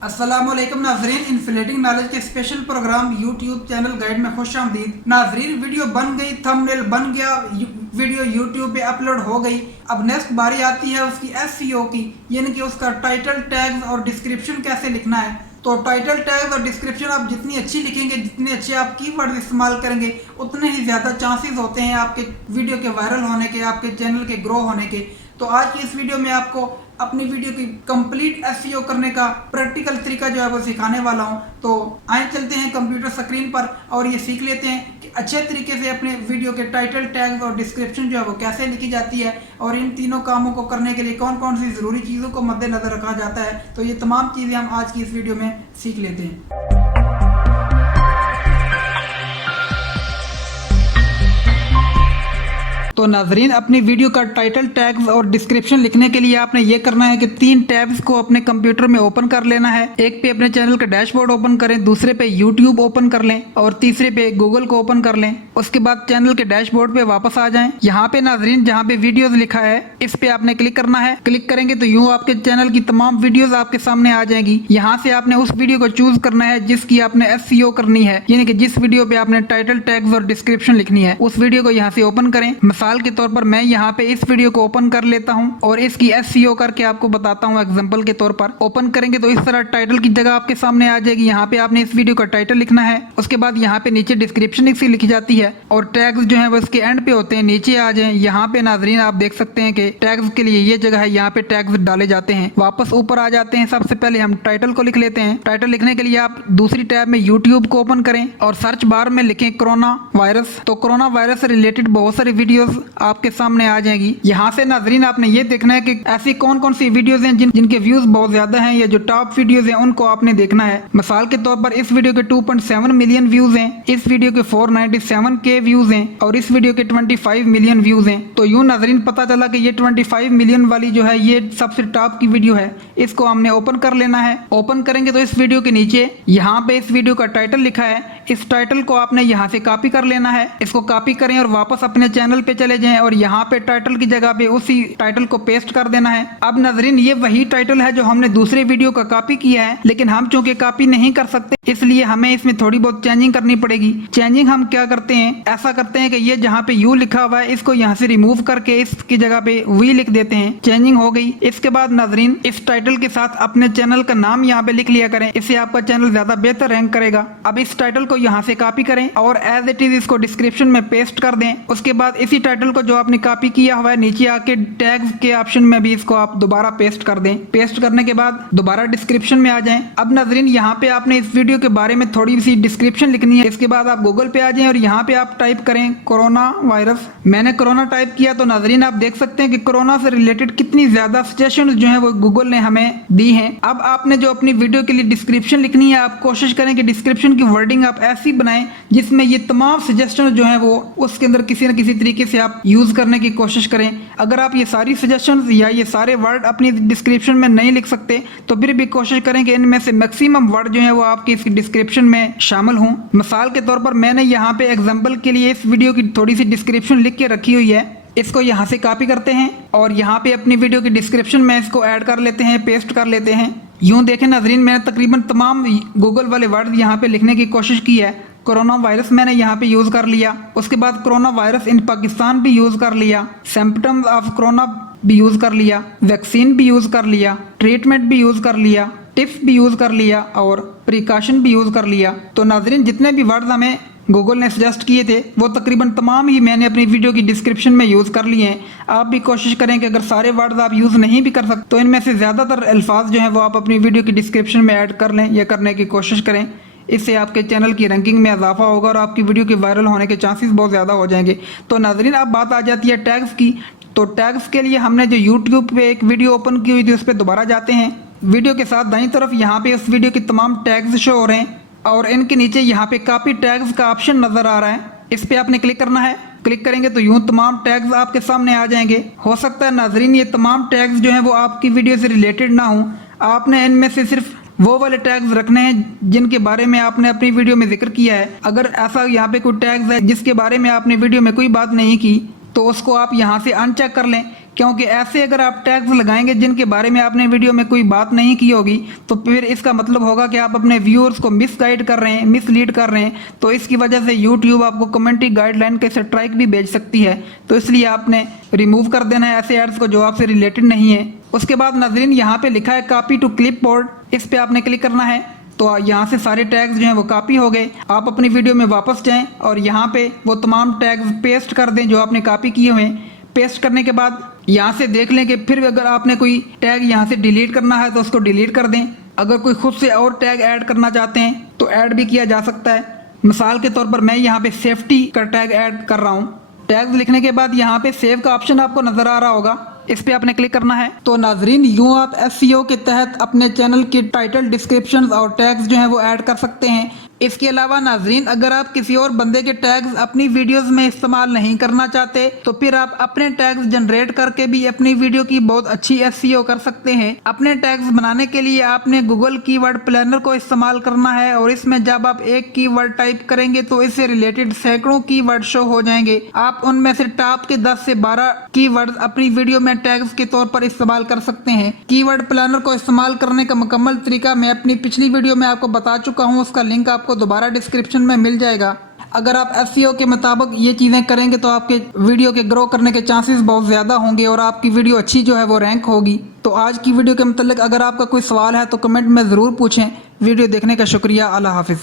अस्सलामुअलैकुम नाजरीन, inflating knowledge के special program YouTube channel guide में खुश आमदीद। नाजरीन, वीडियो बन गई, थंबनेल बन गया, वीडियो यूट्यूब पे अपलोड हो गई। अब नेक्स्ट बारी आती है उसकी SEO की, यानी कि उसका टाइटल, टैग्स और डिस्क्रिप्शन कैसे लिखना है। तो टाइटल, टैग्स और डिस्क्रिप्शन आप जितनी अच्छी लिखेंगे, जितने अच्छे आप कीवर्ड इस्तेमाल करेंगे, उतने ही ज़्यादा चांसेस होते हैं आपके वीडियो के वायरल होने के, आपके चैनल के ग्रो होने के। तो आज की इस वीडियो में आपको अपनी वीडियो की कंप्लीट SEO करने का प्रैक्टिकल तरीका जो है वो सिखाने वाला हूं। तो आए चलते हैं कंप्यूटर स्क्रीन पर और ये सीख लेते हैं कि अच्छे तरीके से अपने वीडियो के टाइटल, टैग्स और डिस्क्रिप्शन जो है वो कैसे लिखी जाती है, और इन तीनों कामों को करने के लिए कौन कौन सी ज़रूरी चीज़ों को मद्देनज़र रखा जाता है। तो ये तमाम चीज़ें हम आज की इस वीडियो में सीख लेते हैं। तो नाजरीन, अपनी वीडियो का टाइटल, टैग्स और डिस्क्रिप्शन लिखने के लिए आपने ये करना है कि 3 टैब्स को अपने कंप्यूटर में ओपन कर लेना है। एक पे अपने चैनल का डैशबोर्ड ओपन करें, दूसरे पे यूट्यूब ओपन कर लें और तीसरे पे गूगल को ओपन कर लें। उसके बाद चैनल के डैशबोर्ड पे वापस आ जाएं। यहाँ पे नाजरीन जहाँ पे वीडियोस लिखा है इस पे आपने क्लिक करना है। क्लिक करेंगे तो यूँ आपके चैनल की तमाम वीडियोज आपके सामने आ जाएगी। यहाँ से आपने उस वीडियो को चूज करना है जिसकी आपने SEO करनी है, यानी कि जिस वीडियो पे आपने टाइटल, टैग्स और डिस्क्रिप्शन लिखनी है, उस वीडियो को यहाँ से ओपन करें। मिसाल के तौर पर मैं यहाँ पे इस वीडियो को ओपन कर लेता हूँ और इसकी SEO करके आपको बताता हूँ एग्जांपल के तौर पर। ओपन करेंगे तो इस तरह टाइटल की जगह आपके सामने आ जाएगी। यहाँ पे आपने इस वीडियो का टाइटल लिखना है, उसके बाद यहाँ पे नीचे डिस्क्रिप्शन इसकी लिखी जाती है और टैग्स जो है वो इसके एंड पे होते हैं। नीचे आ जाए, यहाँ पे नाजरीन आप देख सकते हैं कि टैग्स के लिए ये जगह है, यहाँ पे टैग्स डाले जाते हैं। वापस ऊपर आ जाते हैं, सबसे पहले हम टाइटल को लिख लेते हैं। टाइटल लिखने के लिए आप दूसरी टैब में यूट्यूब को ओपन करें और सर्च बार में लिखें कोरोना वायरस। तो कोरोना वायरस से रिलेटेड बहुत सारी वीडियोस आपके सामने आ जाएगी। यहाँ से नाजरीन आपने ये देखना है कि ऐसी कौन कौन सी वीडियोस हैं जिनके व्यूज बहुत ज्यादा हैं, या जो टॉप वीडियोस हैं उनको आपने देखना है। मिसाल के तौर पर इस वीडियो के 2.7 मिलियन व्यूज हैं, इस वीडियो के 497K व्यूज हैं और इस वीडियो के 25 मिलियन व्यूज हैं। तो यूं नाजरीन पता चला कि ये 25 मिलियन वाली जो है ये सबसे टॉप की वीडियो है। इसको हमने ओपन कर लेना है। ओपन करेंगे तो इस वीडियो के नीचे यहाँ पे इस वीडियो का टाइटल लिखा है। इस टाइटल को आपने यहाँ से कॉपी कर लेना है। इसको कॉपी करें और वापस अपने चैनल पे चले जाएं और यहाँ पे टाइटल की जगह पे उसी टाइटल को पेस्ट कर देना है। अब नाजरीन ये वही टाइटल है जो हमने दूसरे वीडियो का कॉपी किया है, लेकिन हम चूंकि कॉपी नहीं कर सकते इसलिए हमें इसमें थोड़ी बहुत चेंजिंग करनी पड़ेगी। चेंजिंग हम क्या करते हैं, ऐसा करते हैं कि ये जहाँ पे यू लिखा हुआ है इसको यहाँ से रिमूव करके इसकी जगह पे वी लिख देते हैं। चेंजिंग हो गई। इसके बाद नाजरीन इस टाइटल के साथ अपने चैनल का नाम यहाँ पे लिख लिया करें, इससे आपका चैनल ज्यादा बेहतर रैंक करेगा। अब इस टाइटल को यहाँ से कॉपी करें और एज इट इज इसको डिस्क्रिप्शन में पेस्ट कर दें। उसके बाद इसी टाइटल को जो आपने कॉपी किया हुआ है नीचे आके टैग्स के ऑप्शन में भी इसको आप दोबारा पेस्ट कर दें। पेस्ट करने के बाद दोबारा डिस्क्रिप्शन में आ जाएं। अब नाजरीन यहाँ पे आपने इस वीडियो के बारे में थोड़ी सी डिस्क्रिप्शन लिखनी है। इसके बाद आप गूगल पे आ जाएं और यहाँ पे आप टाइप करें कोरोना वायरस। मैंने कोरोना टाइप किया तो नाजरीन आप देख सकते हैं कि कोरोना से रिलेटेड कितनी ज्यादा सजेशन जो है वो गूगल ने हमें दी है। अब आपने जो अपनी वीडियो के लिए डिस्क्रिप्शन लिखनी है, आप कोशिश करें कि डिस्क्रिप्शन की वर्डिंग आप ऐसी बनाएं जिसमें ये तमाम सजेशन जो है वो उसके अंदर किसी न किसी तरीके से आप यूज करने की कोशिश करें। अगर आप ये सारी सजेशंस या ये सारे वर्ड अपनी डिस्क्रिप्शन में नहीं लिख सकते तो फिर भी कोशिश करें कि इनमें से मैक्सिमम वर्ड जो है वो आपकी इस डिस्क्रिप्शन में शामिल हों। मिसाल के तौर पर मैंने यहाँ पे एग्जांपल के लिए इस वीडियो की थोड़ी सी डिस्क्रिप्शन लिख के रखी हुई है। इसको यहाँ से कॉपी करते हैं और यहाँ पे अपनी वीडियो की डिस्क्रिप्शन में इसको ऐड कर लेते हैं, पेस्ट कर लेते हैं। यूँ देखें नाजरीन मैंने तकरीबन तमाम गूगल वाले वर्ड यहाँ पे लिखने की कोशिश की है। कोरोना वायरस मैंने यहाँ पे यूज कर लिया, उसके बाद कोरोना वायरस इन पाकिस्तान भी यूज कर लिया, सिम्पटम्स ऑफ कोरोना भी यूज कर लिया, वैक्सीन भी यूज कर लिया, ट्रीटमेंट भी यूज कर लिया, टिप्स भी यूज कर लिया और प्रिकॉशन भी यूज कर लिया। तो नाजरीन जितने भी वर्ड्स हमें गूगल ने सजेस्ट किए थे वो तकरीबन तमाम ही मैंने अपनी वीडियो की डिस्क्रिप्शन में यूज़ कर लिए हैं। आप भी कोशिश करें कि अगर सारे वर्ड्स आप यूज़ नहीं भी कर सकते तो इनमें से ज़्यादातर अल्फाज जो हैं वो आप अपनी वीडियो की डिस्क्रिप्शन में ऐड कर लें या करने की कोशिश करें। इससे आपके चैनल की रैंकिंग में इजाफा होगा और आपकी वीडियो के वायरल होने के चांसेस बहुत ज़्यादा हो जाएंगे। तो नाजरीन अब बात आ जाती है टैग्स की। तो टैग्स के लिए हमने जो यूट्यूब पे एक वीडियो ओपन की हुई थी उस पर दोबारा जाते हैं। वीडियो के साथ दाईं तरफ यहाँ पे उस वीडियो के तमाम टैग्स शो हो रहे हैं और इनके नीचे यहाँ पे कॉपी टैग्स का ऑप्शन नजर आ रहा है। इस पे आपने क्लिक करना है। क्लिक करेंगे तो यूं तमाम टैग्स आपके सामने आ जाएंगे। हो सकता है नाजरीन ये तमाम टैग्स जो हैं वो आपकी वीडियो से रिलेटेड ना हो। आपने इनमें से सिर्फ वो वाले टैग्स रखने हैं जिनके बारे में आपने अपनी वीडियो में जिक्र किया है। अगर ऐसा यहाँ पे कोई टैग्स है जिसके बारे में आपने वीडियो में कोई बात नहीं की तो उसको आप यहाँ से अनचेक कर लें क्योंकि ऐसे अगर आप टैग्स लगाएंगे जिनके बारे में आपने वीडियो में कोई बात नहीं की होगी तो फिर इसका मतलब होगा कि आप अपने व्यूअर्स को मिसगाइड कर रहे हैं, मिसलीड कर रहे हैं। तो इसकी वजह से यूट्यूब आपको कम्युनिटी गाइडलाइन के स्ट्राइक भी भेज सकती है। तो इसलिए आपने रिमूव कर देना है ऐसे एड्स को जो आपसे रिलेटेड नहीं है। उसके बाद नाज़रीन यहाँ पे लिखा है कॉपी टू क्लिपबोर्ड, इस पे आपने क्लिक करना है। तो यहाँ से सारे टैग्स जो हैं वो कॉपी हो गए। आप अपनी वीडियो में वापस जाएं और यहाँ पे वो तमाम टैग्स पेस्ट कर दें जो आपने कॉपी किए हुए हैं। पेस्ट करने के बाद यहाँ से देख लें कि फिर अगर आपने कोई टैग यहाँ से डिलीट करना है तो उसको डिलीट कर दें। अगर कोई खुद से और टैग ऐड करना चाहते हैं तो ऐड भी किया जा सकता है। मिसाल के तौर पर मैं यहाँ पे सेफ्टी का टैग ऐड कर रहा हूँ। टैग्स लिखने के बाद यहाँ पे सेव का ऑप्शन आपको नजर आ रहा होगा, इस पे आपने क्लिक करना है। तो नाजरीन यूं आप SEO के तहत अपने चैनल के टाइटल, डिस्क्रिप्शन और टैग्स जो हैं वो ऐड कर सकते हैं। इसके अलावा नाजरीन अगर आप किसी और बंदे के टैग्स अपनी वीडियोस में इस्तेमाल नहीं करना चाहते तो फिर आप अपने टैग्स जनरेट करके भी अपनी वीडियो की बहुत अच्छी SEO कर सकते हैं। अपने टैग्स बनाने के लिए आपने गूगल कीवर्ड प्लानर को इस्तेमाल करना है और इसमें जब आप एक कीवर्ड टाइप करेंगे तो इससे रिलेटेड सैकड़ों कीवर्ड शो हो जाएंगे। आप उनमें से टॉप के 10 से 12 कीवर्ड अपनी वीडियो में टैग्स के तौर पर इस्तेमाल कर सकते हैं। कीवर्ड प्लानर को इस्तेमाल करने का मुकम्मल तरीका मैं अपनी पिछली वीडियो में आपको बता चुका हूँ, उसका लिंक आपको दोबारा डिस्क्रिप्शन में मिल जाएगा। अगर आप SEO के मुताबिक ये चीजें करेंगे तो आपके वीडियो के ग्रो करने के चांसेस बहुत ज्यादा होंगे और आपकी वीडियो अच्छी जो है वो रैंक होगी। तो आज की वीडियो के मुताबिक अगर आपका कोई सवाल है तो कमेंट में जरूर पूछें। वीडियो देखने का शुक्रिया। अल्लाह हाफिज।